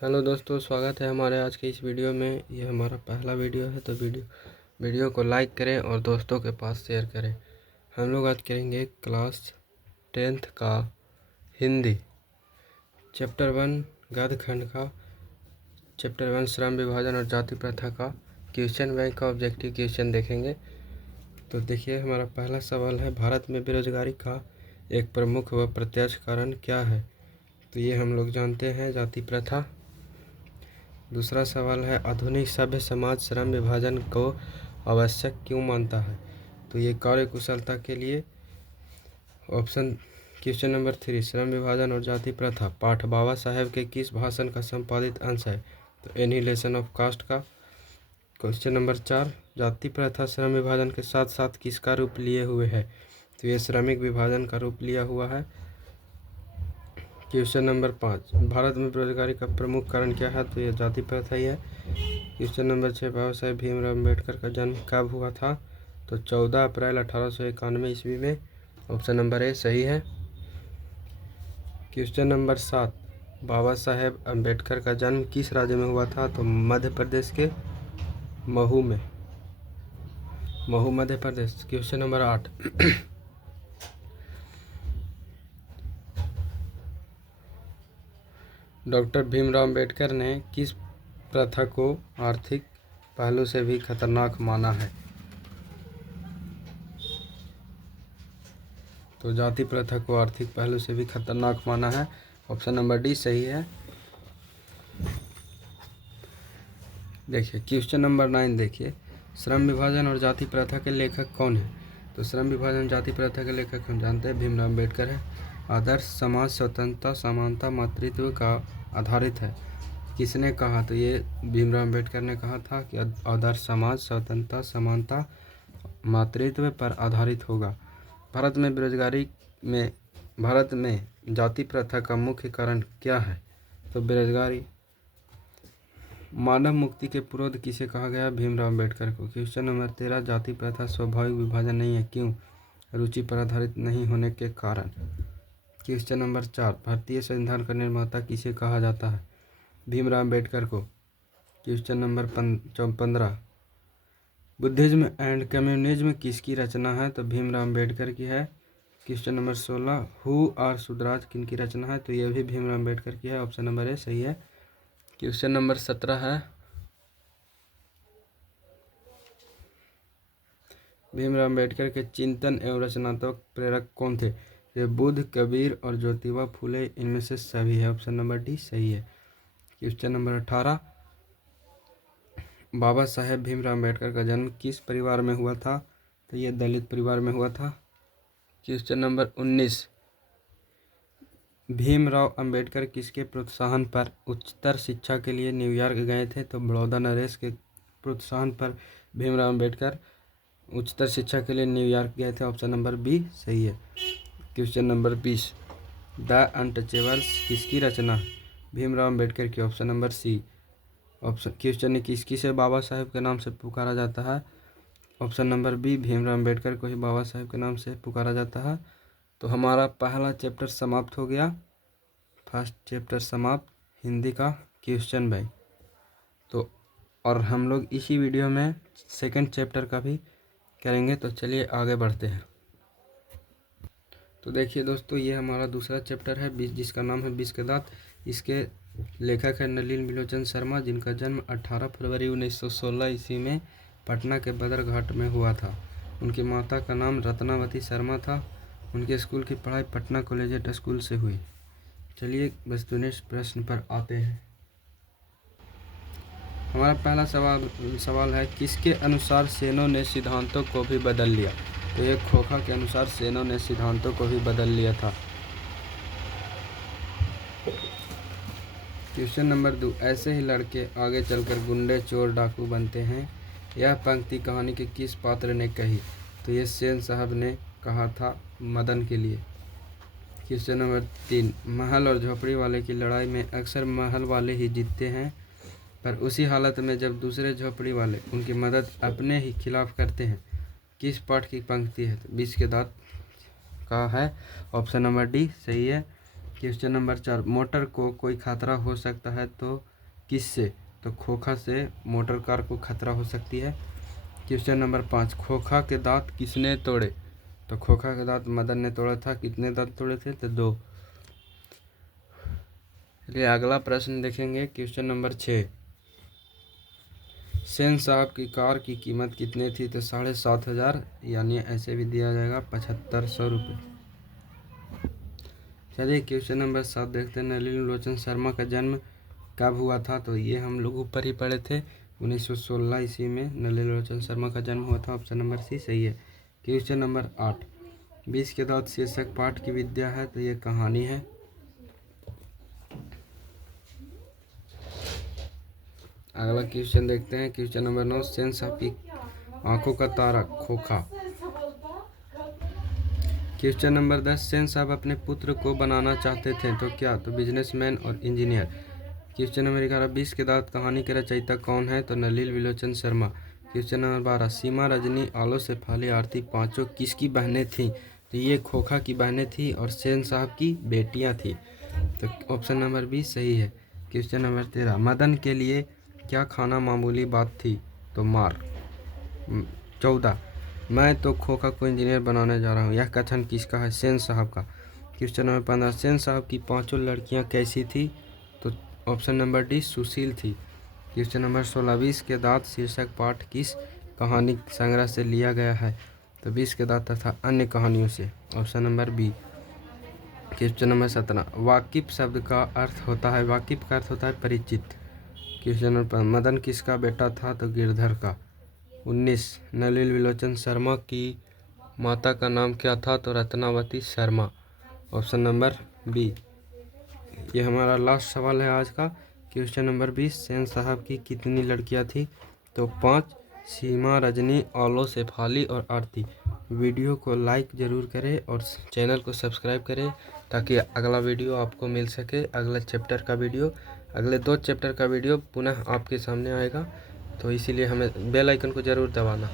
Hello दोस्तों, स्वागत है हमारे आज के इस वीडियो में। ये हमारा पहला वीडियो है, तो वीडियो को लाइक करें और दोस्तों के पास शेयर करें। हम लोग आज करेंगे क्लास 10th का हिंदी चैप्टर 1 गद्य खंड का चैप्टर 1 श्रम विभाजन और जाति प्रथा का क्वेश्चन बैंक का ऑब्जेक्टिव क्वेश्चन देखेंगे। तो देखिए, हमारा पहला सवाल है, भारत में बेरोजगारी का एक प्रमुख व प्रत्यक्ष कारण क्या है? तो ये हम लोग जानते हैं, जाति प्रथा। दूसरा सवाल है, आधुनिक सभ्य समाज श्रम विभाजन को आवश्यक क्यों मानता है? तो ये कार्य कुशलता के लिए। ऑप्शन क्वेश्चन नंबर 3, श्रम विभाजन और जाति प्रथा पाठ बाबा साहेब के किस भाषण का संपादित अंश है? तो एनिहिलेशन ऑफ कास्ट का। क्वेश्चन नंबर 4, जाति प्रथा श्रम विभाजन के साथ साथ किसका रूप लिए हुए है? तो ये श्रमिक विभाजन का रूप लिया हुआ है। क्वेश्चन नंबर 5, भारत में बेरोजगारी का प्रमुख कारण क्या है? तो यह जाति प्रथा ही है। क्वेश्चन नंबर 6, बाबा साहेब भीमराव अम्बेडकर का जन्म कब हुआ था? तो 14 अप्रैल 1891 ईस्वी में। ऑप्शन नंबर ए सही है। क्वेश्चन नंबर 7, बाबा साहेब अम्बेडकर का जन्म किस राज्य में हुआ था? तो मध्य प्रदेश के महू में, Mhow Madhya Pradesh. Question number 8, doctor Bhimrao Ambedkar ने किस प्रथा को आर्थिक पहलू से भी खतरनाक माना है? तो जाति प्रथा को आर्थिक पहलू से भी खतरनाक माना है। ऑप्शन नंबर डी सही है। देखिए क्वेश्चन नंबर 9, देखिए, श्रम विभाजन और जाति प्रथा के लेखक कौन है? तो श्रम विभाजन जाति प्रथा के लेखक हम जानते हैं, भीमराव अम्बेडकर है। आदर्श समाज स्वतंत्रता समानता मातृत्व का आधारित है, किसने कहा? तो ये भीमराव अम्बेडकर ने कहा था कि आदर्श समाज स्वतंत्रता समानता मातृत्व पर आधारित होगा। भारत में जाति प्रथा का मुख्य कारण क्या है? तो बेरोजगारी। मानव मुक्ति के पुरोध किसे कहा गया? भीमराव अम्बेडकर को। क्वेश्चन नंबर 13, जाति प्रथा स्वाभाविक विभाजन नहीं है, क्यों? रुचि पर आधारित नहीं होने के कारण। क्वेश्चन नंबर 4, भारतीय संविधान का निर्माता किसे कहा जाता है? भीमराव अम्बेडकर को। Question number 15, Buddhism and communism किसकी रचना है? तो भीमराव अम्बेडकर की है। क्वेश्चन नंबर 16, हु आर सुधराज किनकी रचना है? तो यह भी भीमराव अम्बेडकर की है। ऑप्शन नंबर ए सही है। क्वेश्चन नंबर 17 है, भीमराव अम्बेडकर के चिंतन एवं रचनात्मक प्रेरक कौन थे? ये बुद्ध, कबीर और ज्योतिबा फूले, इनमें से सभी है। ऑप्शन नंबर डी सही है। क्वेश्चन नंबर 18, बाबा साहेब भीमराव अम्बेडकर का जन्म किस परिवार में हुआ था? तो ये दलित परिवार में हुआ था। क्वेश्चन नंबर 19, भीमराव अम्बेडकर किसके प्रोत्साहन पर उच्चतर शिक्षा के लिए न्यूयॉर्क गए थे? तो बड़ौदा नरेश के प्रोत्साहन पर भीमराव अम्बेडकर उच्चतर शिक्षा के लिए न्यूयॉर्क गए थे। ऑप्शन नंबर बी सही है। क्वेश्चन नंबर 20, द अनटचेबल्स किसकी रचना? भीमराव अम्बेडकर की। Option number C. Option question 21, किसे बाबा साहेब के नाम से पुकारा जाता है? Option number B, Bhimrao Ambedkar को ही बाबा साहेब के नाम से पुकारा जाता है। तो हमारा पहला चैप्टर समाप्त हो गया, फर्स्ट चैप्टर समाप्त, हिंदी का क्वेश्चन बैंक। तो और हम लोग इसी वीडियो में सेकंड चैप्टर का भी करेंगे। तो चलिए आगे बढ़ते हैं। तो देखिए दोस्तों, ये हमारा दूसरा चैप्टर है, जिसका नाम है 20 के दांत। इसके लेखक है नलिन बिलोचन शर्मा, जिनका जन्म 18 फरवरी 1916 ईस्वी में पटना के बदरघाट में हुआ था। उनकी माता का नाम रत्नावती शर्मा था। उनके स्कूल की पढ़ाई पटना कॉलेजिएट स्कूल से हुई। चलिए वस्तुनिष्ठ प्रश्न पर आते हैं। हमारा पहला सवाल है, किसके अनुसार सेनों ने सिद्धांतों को भी बदल लिया? तो ये खोखा के अनुसार सेनों ने सिद्धांतों को भी बदल लिया था। क्वेश्चन नंबर 2, ऐसे ही लड़के आगे चलकर गुंडे चोर डाकू बनते हैं, यह पंक्ति कहानी के किस पात्र ने कही? तो ये सेन साहब ने कहा था मदन के लिए। क्वेश्चन नंबर 3, महल और झोपड़ी वाले की लड़ाई में अक्सर महल वाले ही जीतते हैं, पर उसी हालत में जब दूसरे झोपड़ी वाले उनकी मदद अपने ही खिलाफ करते हैं, किस पाठ की पंक्ति है? तो 20 के दांत का है। ऑप्शन नंबर डी सही है। क्वेश्चन नंबर 4, मोटर को कोई खतरा हो सकता है तो किससे? तो खोखा से मोटर कार को खतरा हो सकती है। क्वेश्चन नंबर 5, खोखा के दांत किसने तोड़े? तो खोखा के दांत मदन ने तोड़ा था। कितने दांत तोड़े थे? तो 2। चलिए अगला प्रश्न देखेंगे। क्वेश्चन नंबर 6, सेन साहब की कार की कीमत कितनी थी? तो 7,500, यानी ऐसे भी दिया जाएगा 7,500 रुपये। चलिए क्वेश्चन नंबर 7 देखते हैं। नलिनी लोचन शर्मा का जन्म कब हुआ था? तो ये हम लोग ऊपर ही पढ़े थे, 1916 ईस्वी में नलिनी लोचन शर्मा का जन्म हुआ था। ऑप्शन नंबर सी सही है। क्वेश्चन नंबर 8, 20 के दांत शीर्षक पाठ की विद्या है। तो ये कहानी है। अगला क्वेश्चन देखते हैं। क्वेश्चन नंबर 9, सेन साहब की आंखों का तारा खोखा। क्वेश्चन नंबर 10, सेन साहब अपने पुत्र को बनाना चाहते थे तो क्या? तो बिजनेसमैन और इंजीनियर। क्वेश्चन नंबर 11, 20 के दांत कहानी के रचयिता कौन है? तो नलिनी विलोचन शर्मा। क्वेश्चन नंबर 12, सीमा, रजनी, आलो से फाली, आरती पांचों किसकी बहनें थीं? तो ये खोखा की बहनें थी और सेन साहब की बेटियां थी। तो ऑप्शन नंबर बी सही है। क्वेश्चन नंबर 13, मदन के लिए क्या खाना मामूली बात थी? तो मार। 14, मैं तो खोखा को इंजीनियर बनाने जा रहा हूँ, यह कथन किसका है? सेन साहब का। क्वेश्चन नंबर 15, सेन साहब की पांचों लड़कियाँ कैसी थी? तो ऑप्शन नंबर डी सुशील थी। क्वेश्चन नंबर 16, 20 के दांत शीर्षक पाठ किस कहानी संग्रह से लिया गया है? तो 20 के दांत तथा अन्य कहानियों से। Option number B. Question number 17, वाकिफ शब्द का अर्थ होता है, वाकिफ का अर्थ होता है परिचित। क्वेश्चन नंबर, मदन किसका बेटा था? तो गिरधर का। 19, नलिनी विलोचन शर्मा की माता का नाम क्या था? तो Ratnavati Sharma. Option number B. ये हमारा लास्ट सवाल है आज का। क्वेश्चन नंबर 20, सेन साहब की कितनी लड़कियां थी? तो 5, सीमा, रजनी, आलो, शेफाली और आरती। वीडियो को लाइक ज़रूर करें और चैनल को सब्सक्राइब करें ताकि अगला वीडियो आपको मिल सके। अगले 2 चैप्टर का वीडियो पुनः आपके सामने आएगा, तो इसीलिए हमें बेल आइकन को ज़रूर दबाना।